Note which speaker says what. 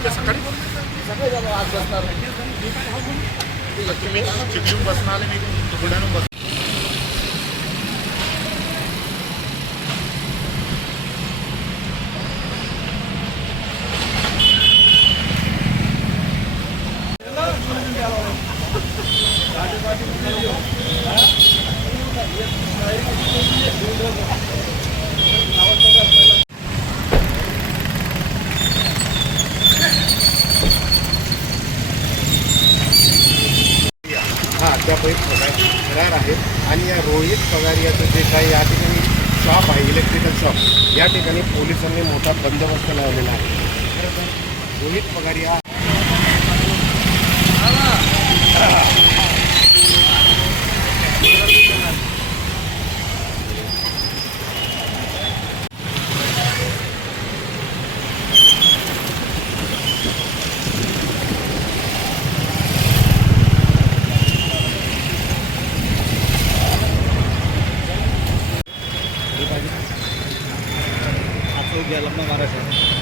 Speaker 1: उद्या सकाळी
Speaker 2: सकाळी जाऊ आज बसणार
Speaker 1: तुम्ही चिखलीहून बसणं आले मी बुलढाणून बस
Speaker 3: हा अद्याप एक फरार फरार आहे आणि या रोहित पगारियाचं जे काही या ठिकाणी शॉप आहे इलेक्ट्रिकल शॉप या ठिकाणी पोलिसांनी मोठा बंदोबस्त लावलेला आहे. खरं तर रोहित पगारिया आरोग्य लग्न महाराष्ट्र